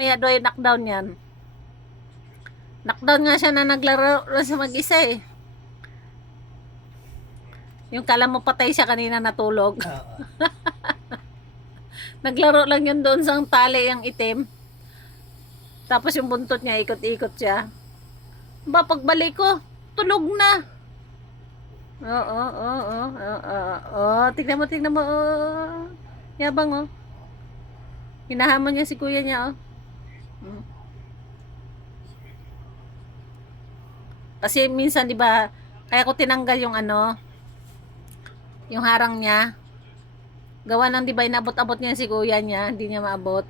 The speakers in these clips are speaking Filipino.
Maya doy knockdown yan. Knockdown nga siya na naglaro sa mag-isa eh. Yung kala mo patay siya kanina natulog. Oo. Naglaro lang yun doon sa tali yung itim. Tapos yung buntot niya, ikot-ikot siya. Ba, pagbalik ko, tulog na. Oo, oo, oo. Tignan mo. Oh. Yabang, oh. Hinahamon niya si kuya niya, oh. Kasi minsan, di ba, kaya ko tinanggal yung ano, yung harang niya. Gawa ng, di ba, inabot-abot niya si kuya niya, hindi niya maabot.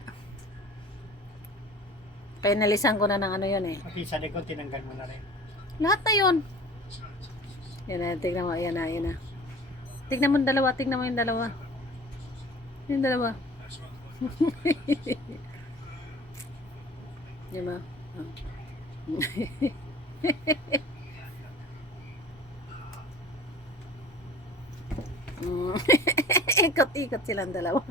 Kaya nalisan ko na ng ano yun eh. Pati sa likod, tinanggal mo na rin. Lahat na yun. Yan na, tignan mo, yan na. Tignan mo yung dalawa. Yung dalawa. Yan ba? Ikot-ikot silang dalawa.